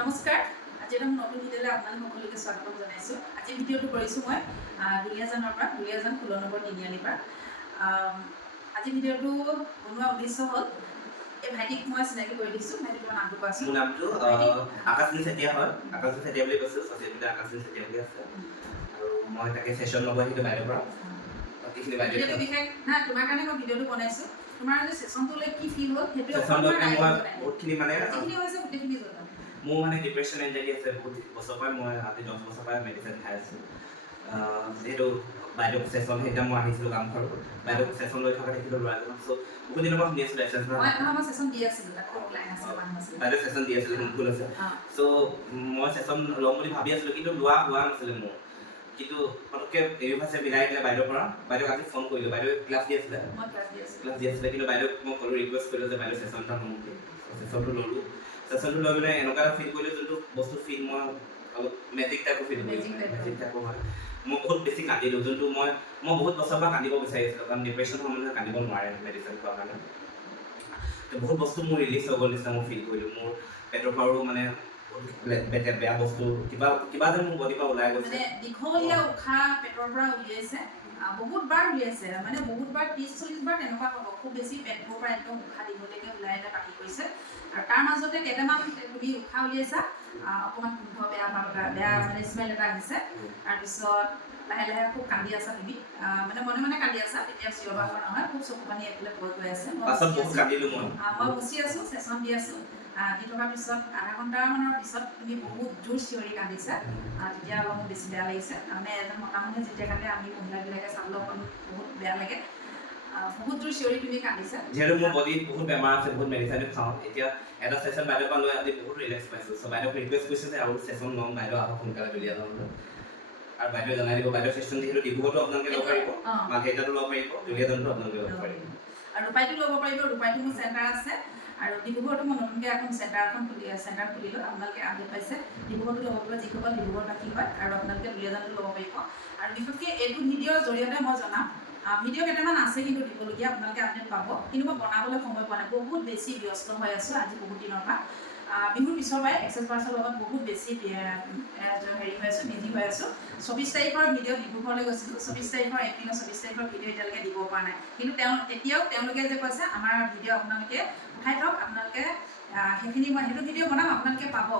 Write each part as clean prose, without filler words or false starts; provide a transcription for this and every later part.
নমস্কাৰ আজি এটা নতুন ভিডিঅ'লৈ আপোনালোক সকলোকে স্বাগতম জনাইছোঁ। আজি ভিডিঅ'টো কৰিছোঁ মই দুলীয়াজানৰ পৰা, দুলীয়াজান 16 নম্বৰ তিনিআলিৰ পৰা। আজি ভিডিঅ'টো বনোৱা উদ্দেশ্য হ'ল এই ভাইটিক মই চিনাকি কৰি দিছোঁ। ভাইটি তোমাৰ নামটো কোৱাচোন। মোৰ নামটো আকাশনী চেতিয়া হয়। আকাশনী চেতিয়া বুলি কৈছোঁ, ছ'চিয়েল মিডিয়া আকাশনী চেতিয়া বুলি আছে। আৰু মই তাকে ছেশ্যন ল'ব আহিলোঁ বাইদেউৰ পৰা। বাকীখিনি ভিডিঅ'টো বিশেষ নাই, তোমাৰ কাৰণে মই ভিডিঅ'টো বনাইছোঁ। তোমাৰ যে ছেশ্যনটো লৈ কি ফিল হ'ল সেইটো বহুতখিনি মানে যিখিনি হৈছে গোটেইখিনি জনাম। মোৰ মানে ডিপ্ৰেশ্যন এনজাইটি আছে বহুত বছৰৰ পৰাই। মই আজি 10 বছৰৰ পৰাই মেডিচিন খাই আছোঁ। যিহেতু বাইদেউ ছেশ্যন সেইদিনা মই আহিছিলোঁ কাম কৰোঁ, বাইদেউ ছেশ্যন লৈ থকা দেখিলোঁ ল'ৰাজনক। চ' বহুত দিনৰ পৰা শুনি আছিলোঁ এক্সেঞ্জ মই ছেশ্যন দি আছিলোঁ, তাত ক্লাইন আছে, মানুহ আছে, বাইদেউ ছেশ্যন দি আছিলোঁ, ভুল আছে। চ' মই ছেশ্যন ল'ম বুলি ভাবি আছিলোঁ, কিন্তু লোৱা হোৱা নাছিলে মোৰ। কিন্তু পটককৈ এৰিভাৰ্ছে মিলাই দিলে বাইদেউৰ পৰা। বাইদেউক আজি ফোন কৰিলোঁ, বাইদেউ ক্লাছ দি আছিলে, কিন্তু বাইদেউক মই ক'লোঁ, ৰিকুৱেষ্ট কৰিলোঁ যে বাইদেউ ছেশ্যন এটা ল'ম বুলি। ছেশ্যনটো ল'লোঁ। ছেশ্যনটো লৈ মানে এনেকুৱা এটা ফিল কৰিলোঁ, যোনটো বস্তু ফিল মই অলপ মেজিক টাইপৰ ফিল কৰিলোঁ। মেজিক টাইপৰ হয়। মই বহুত বেছি কান্দিলোঁ, যোনটো মই বহুত বছৰৰ পৰা কান্দিব বিচাৰি আছিলোঁ, কাৰণ ডিপ্ৰেশ্যন হোৱা মানুহে কান্দিব নোৱাৰে মেডিচিন খোৱাৰ কাৰণে। তো বহুত বস্তু মোৰ ৰিলিজ হৈ গ'ল নিচিনা মই ফিল কৰিলোঁ। মোৰ পেটৰ পৰাও মানে বেয়া বস্তু কিবা যেন মোৰ বডিৰ পৰা ওলাই গৈছে। দীঘলীয়া উশাহ পেটৰ পৰা উলিয়াইছে, বহুতবাৰ উলিয়াইছে, মানে বহুতবাৰ 30-40 বাৰ তেনেকুৱা হ'ব। খুব বেছি পেটৰ পৰা একদম উশাহ দীঘলীয়াকৈ ওলাই এটা পাতি কৰিছে। আৰু তাৰ মাজতে কেইটামান তুমি উশাহ উলিয়াইছা, অকণমান গোন্ধ বেয়া মানে স্মেল এটা আহিছে। তাৰপিছত লাহে লাহে খুব কান্দি আছা তুমি, মানে মনে কান্দি আছা, তেতিয়া চিঞৰ বাখৰ নহয়, খুব চকু পানী এইফালে বৈ গৈ আছে। মই গুচি আছোঁ, ছেশ্যন দি আছোঁ। দি থকাৰ পিছত আধা ঘণ্টামানৰ পিছত তুমি বহুত জোৰ চিঞৰি কান্দিছা। তেতিয়া অলপ মোৰ বেছি বেয়া লাগিছে, মানে এজন মতা মানুহে যেতিয়া কান্দে আমি মহিলাবিলাকে চাবলৈ অকণ বহুত বেয়া লাগে। বহুত জোৰ চিঞৰি তুমি কান্দিছা। যিহেতু মোৰ বডিত বহুত বেমাৰ আছে, বহুত মেডিচিন খাওঁ, এতিয়া এটা ছেশ্যন বাইদেউৰ পৰা লৈ আজি বহুত ৰিলেক্স পাইছোঁ। চ' বাইদেউক ৰিকুৱেষ্ট কৰিছোঁ যে আৰু ছেশ্যন ল'ম, বাইদেউ আহক সোনকালে দুলীয়াজানলৈ। আৰু বাইদেউ জনাই দিব, বাইদেউ ছেশ্যন যিহেতু ডিব্ৰুগড়তো আপোনালোকে ল'ব পাৰিব, মাৰ্ঘেৰিটাতো ল'ব পাৰিব, দুলীয়াজানতো আপোনালোকে ল'ব পাৰিব। আৰু ৰূপাইতো ল'ব পাৰিব, ৰূপাইতো মোৰ চেণ্টাৰ আছে। আৰু ডিব্ৰুগড়তো মই নতুনকৈ এখন চেণ্টাৰ খুলিলোঁ, আপোনালোকে আপডেট পাইছে। ডিব্ৰুগড়তো ল'ব পাৰিব, যিসকল ডিব্ৰুগড়বাসী হয়, আৰু আপোনালোকে দুলীয়াজানতো ল'ব পাৰিব। আৰু বিশেষকৈ এইটো ভিডিঅ'ৰ জৰিয়তে মই জনাম, ভিডিঅ' কেইটামান আছে কিন্তু দিবলগীয়া, আপোনালোকে আপডেট পাব। কিন্তু মই বনাবলৈ সময় পোৱা নাই, বহুত বেছি ব্যস্ত হৈ আছোঁ আজি বহুত দিনৰ পৰা। বিহুৰ পিছৰ পৰাই এক্সেছ পাৰ্চৰ লগত বহুত বেছি হেৰি হৈ আছোঁ, বিজি হৈ আছোঁ। 24 তাৰিখৰ ভিডিঅ' ডিব্ৰুগড়লৈ গৈছিলোঁ, 24 তাৰিখৰ এপ্ৰিলৰ 24 তাৰিখৰ ভিডিঅ' এতিয়ালৈকে দিব পৰা নাই। কিন্তু তেতিয়াও তেওঁলোকে যে কৈছে আমাৰ ভিডিঅ' আপোনালোকে উঠাই থওক, আপোনালোকে সেইখিনি মই সেইটো ভিডিঅ' বনাম, আপোনালোকে পাব।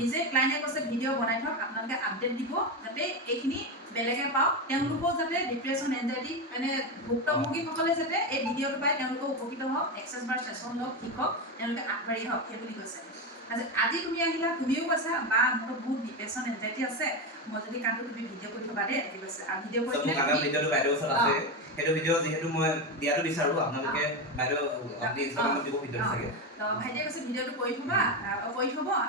নিজে ক্লাইণ্টে কৈছে ভিডিঅ' বনাই থওক, আপোনালোকে আপডেট দিব, যাতে এইখিনি বেলেগে পাওক, তেওঁলোকেও যাতে ডিপ্ৰেশ্যন এনজাইটি মানে ভুক্তভোগীসকলে যাতে এই ভিডিঅ'টো পাই তেওঁলোকেও উপকৃত হওক, এক্সেছ বাৰ ছেশ্যন লওক, শিকক, তেওঁলোকে আগবাঢ়ি হওক, সেই বুলি কৈছে। আজি তুমি আহিলা, তুমিও কৈছা বা মোৰ বহুত ডিপ্ৰেশ্যন এনজাইটি আছে, মই যদি কান্দো তুমি ভিডিঅ' কৰি থবা দেই, এনেকৈ কৈছে। আৰু ভিডিঅ' কৰি ভিডিঅ'টো বাইদেউৰ ওচৰত আছে, সেইটো ভিডিঅ' যিহেতু মই দিয়াটো বিচাৰোঁ, আপোনালোকে বাইদেউ আপুনি ইনষ্টাগ্ৰামত দিব ভিডিঅ'টো চাগে। ভাইটিয়ে কৈছে ভিডিঅ'টো কৰি থ'ব,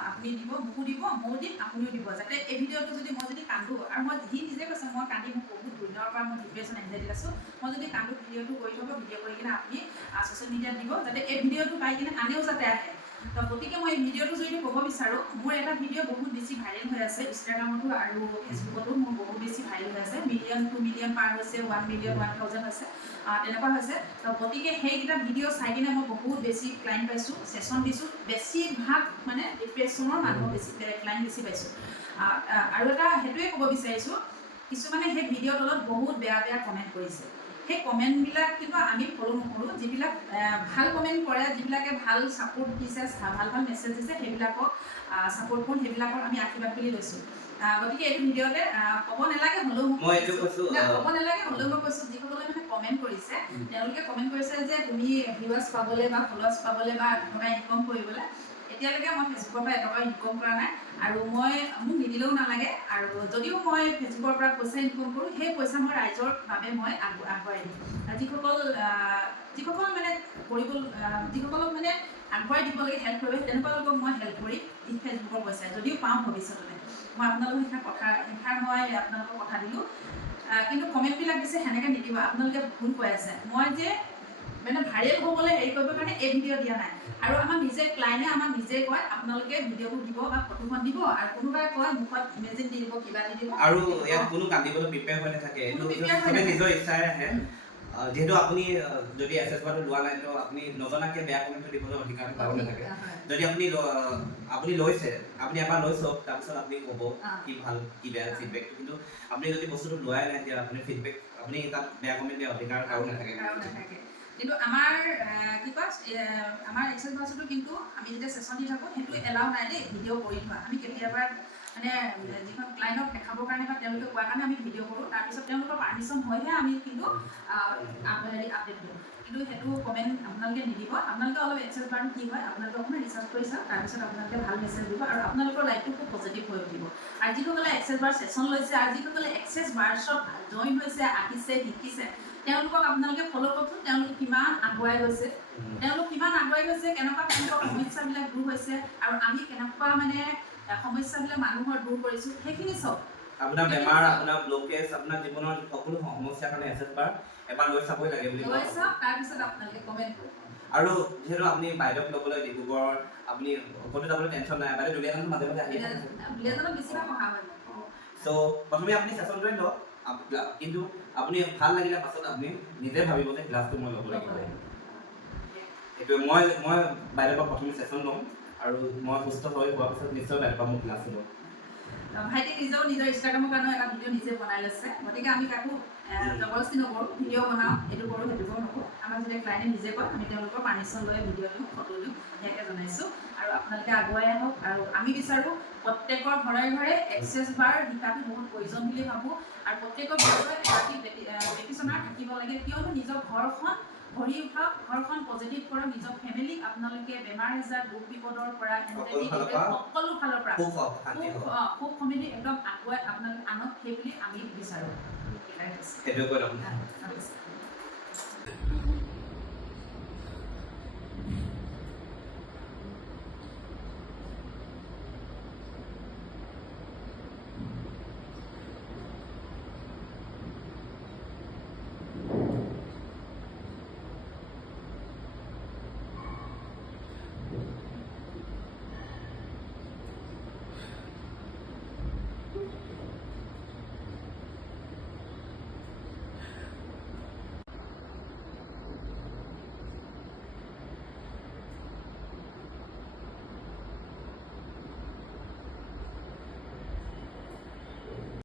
আপুনি দিব, মোকো দিব, ময়ো দিম, আপুনিও দিব, যাতে এই ভিডিঅ'টো যদি মই যদি কান্দো, আৰু সি নিজে কৈছে মই কান্দি মোক বহুত দিনৰ পৰা মই ডিপ্ৰেশ্যন এনজাইটিত আছোঁ, মই যদি কান্দো ভিডিঅ'টো কৰি থ'ব, ভিডিঅ' কৰি কিনে আপুনি ছ'চিয়েল মিডিয়াত দিব, যাতে এই ভিডিঅ'টো পাই কিনে আনেও যাতে আহে। তো গতিকে মই এই ভিডিঅ'টো যদি ক'ব বিচাৰোঁ, মোৰ এটা ভিডিঅ' বহুত বেছি ভাইৰেল হৈ আছে, ইনষ্টাগ্ৰামতো আৰু ফেচবুকতো মোৰ বহুত বেছি ভাইৰেল হৈ আছে, 1 মিলিয়ন 2 মিলিয়ন পাৰ হৈছে, 1 মিলিয়ন 1000 হৈছে, তেনেকুৱা হৈছে। তো গতিকে সেইকেইটা ভিডিঅ' চাই কিনে মই বহুত বেছি ক্লাইণ্ট পাইছোঁ, ছেশ্যন দিছোঁ, বেছিভাগ মানে ডিপ্ৰেশ্যনৰ মানুহ ক্লাইণ্ট বেছি পাইছোঁ। আৰু এটা সেইটোৱে ক'ব বিচাৰিছোঁ, কিছুমানে সেই ভিডিঅ'ৰ তলত বহুত বেয়া কমেণ্ট কৰিছে। সেই কমেণ্টবিলাক কিন্তু আমি ফ'ল' নকৰোঁ, যিবিলাক ভাল কমেণ্ট কৰে, যিবিলাকে ভাল ছাপোৰ্ট দিছে, ভাল মেছেজ দিছে, সেইবিলাকক ছাপোৰ্ট কৰোঁ, সেইবিলাকৰ আমি আশীৰ্বাদ বুলি লৈছোঁ। গতিকে এইটো ভিডিঅ'তে ক'ব নালাগে হ'লেও মই কৈছোঁ, যিসকলে মানে কমেণ্ট কৰিছে, তেওঁলোকে কমেণ্ট কৰিছে যে তুমি ভিউৱাৰ্ছ পাবলৈ বা ফলোৱাৰ্ছ পাবলৈ বা টকা ইনকম কৰিবলৈ। এতিয়ালৈকে মই ফেচবুকৰ পৰা এটকা ইনকম কৰা নাই, আৰু মোক নিদিলেও নালাগে। আৰু যদিও মই ফেচবুকৰ পৰা পইচা ইনকম কৰোঁ, সেই পইচা মই ৰাইজৰ বাবে মই আগবঢ়াই দিম। যিসকল মানে যিসকলক মানে আগবঢ়াই দিব লাগে, হেল্প কৰিব, তেনেকুৱা লোকক মই হেল্প কৰি ফেচবুকৰ পইচাই যদিও পাওঁ ভৱিষ্যতলৈ, মই আপোনালোকক মই আপোনালোকক কথা দিলোঁ। কিন্তু কমেণ্টবিলাক দিছে সেনেকৈ নিদিব, আপোনালোকে ভুল কৈ আছে। মই যে মানে ভাইৰেল হ'বলৈ হেৰি কৰিবৰ কাৰণে এই ভিডিঅ' দিয়া নাই। আৰু আমাক ক্লাইণ্টে আমাক নিজে কয় আপোনালোকে ভিডিঅ'টো দিব বা ফটোখন দিব, আৰু কোনোবাই কয় মুখত ইমেজিন দি দিব, কিবা দি দিব। আৰু ইয়াত কোনো কান্দিবলৈ প্ৰিপেয়াৰ হৈ নাথাকে, এইটো নিজৰ ইচ্ছাৰে আহে। যেহেতু আপুনি যদি এছেছ বাৰটো লোৱা নাই তো আপুনি নজনাকৈ বেয়া কমেণ্টটো দিবলৈ অধিকাৰ পাব নাথাকে যদি আপুনি লৈছে আপুনি এবাৰ লৈ চাওক তাৰপিছত আপুনি ক'ব কি ভাল কি বেয়া ফিডবেকটো কিন্তু আপুনি যদি বস্তুটো লোৱাই নাই তেতিয়া আপুনি ফিডবেক আপুনি তাত বেয়া কমেণ্ট দিয়া অধিকাৰ কাৰো নাথাকে কিন্তু আমাৰ কি কয় আমাৰ এক্সেছ বাছটো কিন্তু আমি যেতিয়া ছেশ্যন দি থাকোঁ সেইটো এলাউ নাই দেই ভিডিঅ' কৰি থোৱা আমি কেতিয়াবা মানে যিখন ক্লাইণ্টক দেখাবৰ কাৰণে বা তেওঁলোকে কোৱাৰ কাৰণে আমি ভিডিঅ' কৰোঁ তাৰপিছত তেওঁলোকৰ পাৰ্মিশ্যন হয়হে আমি কিন্তু আপডেট দিওঁ কিন্তু সেইটো কমেণ্ট আপোনালোকে নিদিব আপোনালোকে অলপ এক্সেছ বাৰটো কি হয় আপোনালোকে অকণমান ৰিচাৰ্চ কৰি চাওক তাৰপিছত আপোনালোকে ভাল মেছেজ দিব আৰু আপোনালোকৰ লাইফটো খুব পজিটিভ হৈ উঠিব আৰু যিসকলে এক্সেছ বাৰ ছেশ্যন লৈছে আৰু যিসকলে এক্সেছ বাৰ্ছত জইন হৈছে আহিছে শিকিছে তেওঁলোকক আপোনালোকে ফ'ল' কৰকচোন তেওঁলোক কিমান আগুৱাই গৈছে কেনেকুৱা তেওঁলোকৰ সমস্যাবিলাক দূৰ হৈছে আৰু আমি কেনেকুৱা মানে সমস্যাবিলাক মানুহৰ দূৰ কৰিছোঁ সেইখিনি চাওক আপোনাৰ বেমাৰ আপোনাৰ ব্লকেজ আপোনাৰ জীৱনৰ সকলো সমস্যাৰ কাৰণে এছেছ বাৰ এবাৰ লৈ চাবই লাগে বুলি লৈ চাওক তাৰপিছত আপোনালোকে কমেণ্ট কৰিব আৰু যিহেতু আপুনি বাইদেউক ল'বলৈ ডিব্ৰুগড় আপুনি ক'তো যাবলৈ টেনশ্যন নাই বাইদেউ দুলীয়াজানত মাজে মাজে আহি আছে দুলীয়াজানত বেছিভাগ অহা হয় চ' প্ৰথমে আপুনি ছেশ্যনটোৱে লওক কিন্তু আপুনি ভাল লাগিলে পাছত আপুনি নিজে ভাবিব যে ক্লাছটো মই ল'ব লাগিব সেইটোৱে মই বাইদেউৰ পৰা প্ৰথমে ছেশ্যন ল'ম আৰু মই সুস্থ হৈ হোৱাৰ পিছত নিশ্চয় বাইদেউৰ পৰা মোৰ ক্লাছ ল'ম ভাইটি নিজৰ ইনষ্টাগ্ৰামৰ কাৰণেও এটা ভিডিঅ' নিজে বনাই লৈছে গতিকে আমি কাকো জবৰদস্তি নকৰোঁ ভিডিঅ' বনাওঁ এইটো কৰোঁ সেইটো কৰোঁ নকৰোঁ আমাক যদি ক্লাইণ্টে নিজে কয় আমি তেওঁলোকৰ পাৰ্মিশ্যন লৈ ভিডিঅ' দিওঁ ফটো দিওঁ সেয়াকে জনাইছোঁ আৰু আপোনালোকে আগুৱাই আহক আৰু আমি বিচাৰোঁ প্ৰত্যেকৰ ঘৰে ঘৰে এক্সেছ বাৰ শিকাটো বহুত প্ৰয়োজন বুলি ভাবোঁ আৰু প্ৰত্যেকৰ ঘৰে এগৰাকী প্ৰেক্টিশ্যনাৰ থাকিব লাগে কিয়নো নিজৰ ঘৰখন ভৰি উঠক ঘৰখন পজিটিভ কৰক নিজৰ ফেমিলিক আপোনালোকে বেমাৰ আজাৰ দুখ বিপদৰ পৰা সকলো ফালৰ পৰা সুখ সমৃদ্ধি একদম আগুৱাই আপোনালোকে আনক সেই বুলি আমি বিচাৰোঁ সেইটোৱে কৈ